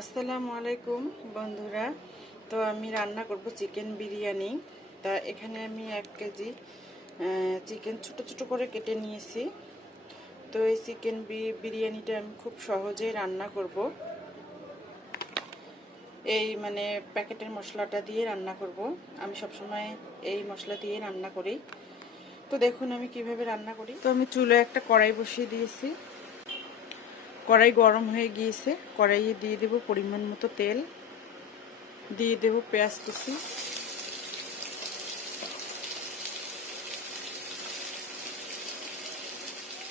আসসালামু আলাইকুম বন্ধুরা। তো আমি রান্না করব চিকেন বিরিয়ানি। তা এখানে আমি এক কেজি চিকেন ছোট ছোট করে কেটে নিয়েছি। তো এই চিকেন বিরিয়ানিটা আমি খুব সহজেই রান্না করব। এই মানে প্যাকেটের মশলাটা দিয়ে রান্না করব। আমি সবসময় এই মশলা দিয়ে রান্না করি। তো দেখুন আমি কীভাবে রান্না করি। তো আমি চুলো একটা কড়াই বসিয়ে দিয়েছি। কড়াই গরম হয়ে গিয়েছে। কড়াইয়ে দিয়ে দেব পরিমাণ মতো তেল। দিয়ে দেব পেঁয়াজ কুচি।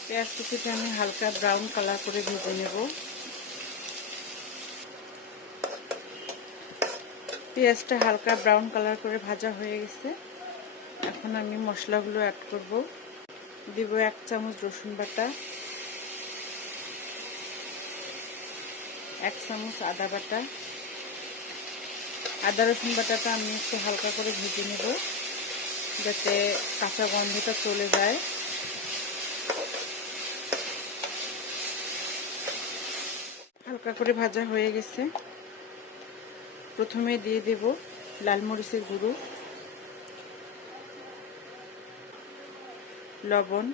পেঁয়াজ কুচিটা আমি হালকা ব্রাউন কালার করে ভেজে নেব। পেঁয়াজটা হালকা ব্রাউন কালার করে ভাজা হয়ে গেছে। এখন আমি মশলাগুলো অ্যাড করব। দিব এক চামচ রসুন বাটা। এক চামচ আদা বাটা। আদা রসুন বাটাটা আমি একটু হালকা করে ভেজে নেব, যাতে কাঁচা গন্ধটা চলে যায়। হালকা করে ভাজা হয়ে গেছে। প্রথমে দিয়ে দেব লাল মরিচের গুঁড়ো, লবণ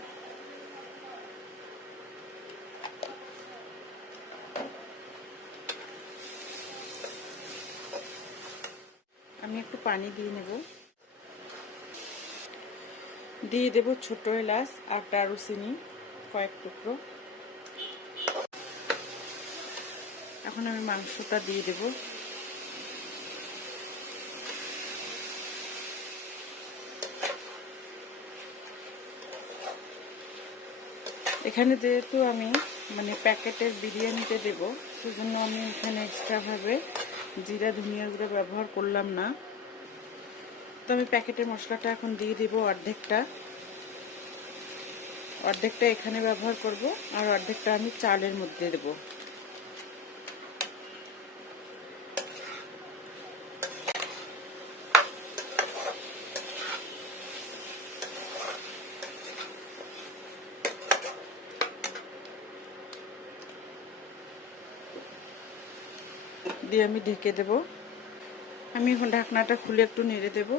আমি একটু পানি দিয়ে নেব। দিয়ে দেব ছোট এলাচ আর দারুচিনি কয়েক টুকরো। এখন আমি মাংসটা দিয়ে দেব। এখানে যেহেতু আমি মানে প্যাকেটের বিরিয়ানিতে দেব, সেজন্য আমি এখানে এক্সট্রাভাবে জিরা, ধনিয়া গুঁড়ো ব্যবহার করলাম না। তো আমি প্যাকেটের মশলাটা এখন দিয়ে দিব অর্ধেকটা। অর্ধেকটা এখানে ব্যবহার করব আর অর্ধেকটা আমি চালের মধ্যে দেব। দিয়ে আমি ঢেকে দেব। আমি এখন ঢাকনাটা খুলে একটু নেড়ে দেব।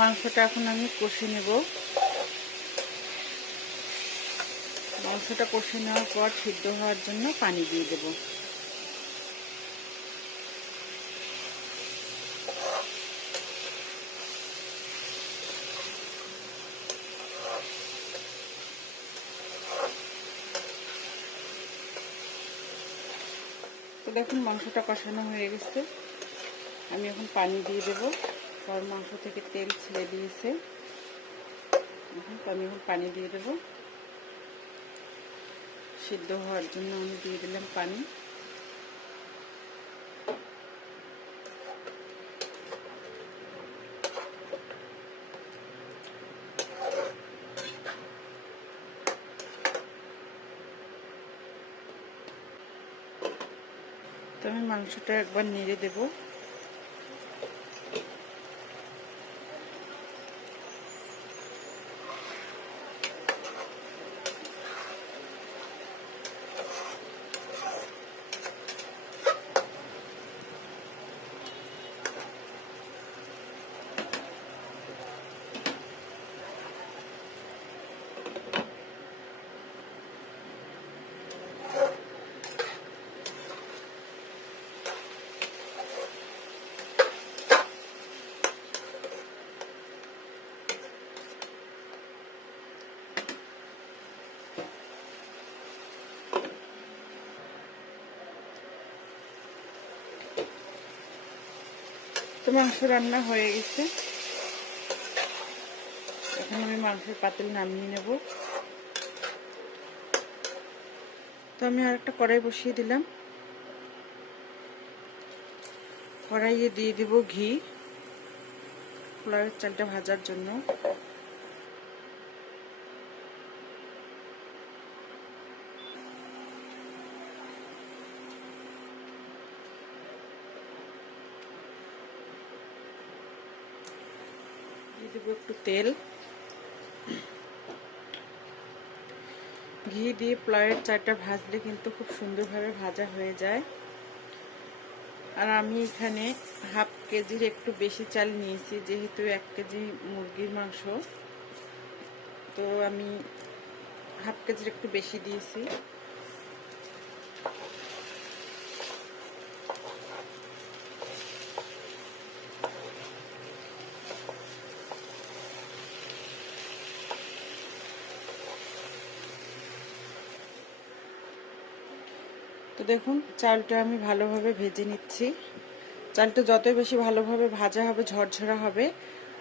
মাংসটা এখন আমি কষে নেব। মাংসটা কষে নেওয়ার পর সিদ্ধ হওয়ার জন্য পানি দিয়ে দেবো। তো দেখুন মাংসটা কষানো হয়ে গেছে। আমি এখন পানি দিয়ে দেব। কারণ মাংস থেকে তেল ছেড়ে দিয়েছে। আমি এখন পানি দিয়ে দেব। সিদ্ধ হওয়ার জন্য আমি দিয়ে দিলাম পানি। তো আমি মাংসটা একবার নেড়ে দেব। মাংস রান্না হয়ে গেছে। এখন আমি মাংসের পাতিল নামিয়ে নেব। তো আমি আর একটা কড়াই বসিয়ে দিলাম। কড়াইয়ে দিয়ে দিব ঘি। পোলাওয়ের চালটা ভাজার জন্য। দিব একটু তেল। ঘি দিয়ে প্লায়ের চারটা ভাজলে কিন্তু খুব সুন্দরভাবে ভাজা হয়ে যায়। আর আমি এখানে হাফ কেজির একটু বেশি চাল নিয়েছি, যেহেতু এক কেজি মুরগির মাংস। তো আমি হাফ কেজির একটু বেশি দিয়েছি। তো দেখুন, চালটা আমি ভালোভাবে ভেজে নিচ্ছি। চালটা যতই বেশি ভালোভাবে ভাজা হবে, ঝরঝরা হবে,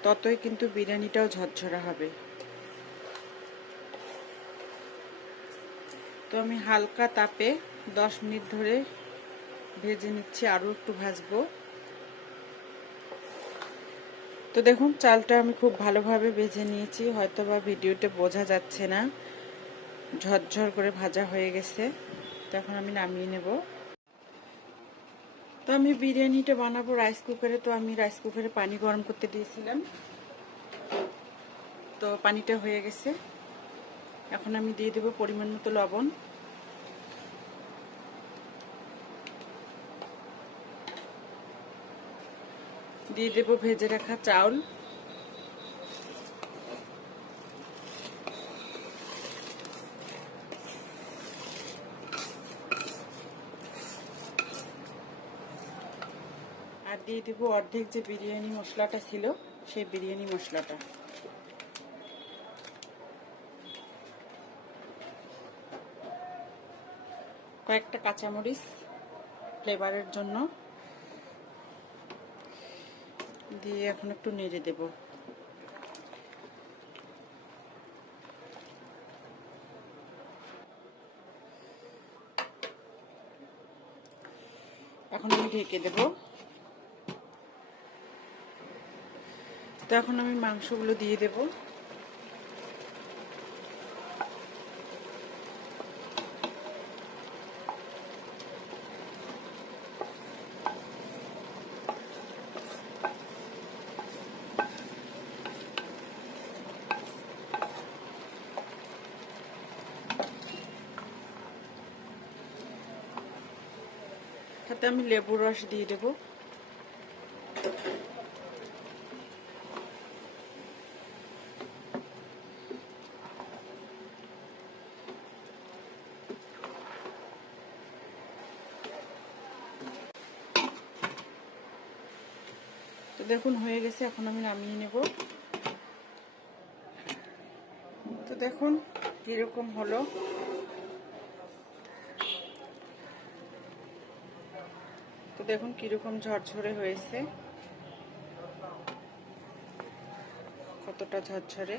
ততই কিন্তু বিরিয়ানিটাও ঝরঝরা হবে। তো আমি হালকা তাপে দশ মিনিট ধরে ভেজে নিচ্ছি, আরও একটু ভাজবো। তো দেখুন, চালটা আমি খুব ভালোভাবে ভেজে নিয়েছি হয়তো বা ভিডিওতে বোঝা যাচ্ছে না। ঝরঝর করে ভাজা হয়ে গেছে। তো এখন আমি নামিয়ে নেব। তো আমি বিরিয়ানিটা বানাবো রাইস কুকারে তো আমি রাইস কুকারে পানি গরম করতে দিয়েছিলাম। তো পানিটা হয়ে গেছে। এখন আমি দিয়ে দেবো পরিমাণ মতো লবণ। দিয়ে দেবো ভেজে রাখা চাউল। দিয়ে দেবো অর্ধেক যে বিরিয়ানি মশলাটা ছিল, সেই বিরিয়ানি মশলাটা। কয়েকটা কাঁচামরিচ ফ্লেভারের জন্য দিয়ে এখন একটু নেড়ে দেব। এখন আমি ঢেকে দেব। তো এখন আমি মাংসগুলো দিয়ে দেব। সাথে আমি লেবুর রস দিয়ে দেবো। তো দেখুন, হয়ে গেছে, এখন আমি নামিয়ে নেব। তো দেখুন, কীরকম হলো। তো দেখুন, কীরকম ঝরঝরে হয়েছে। কতটা ঝরঝরে।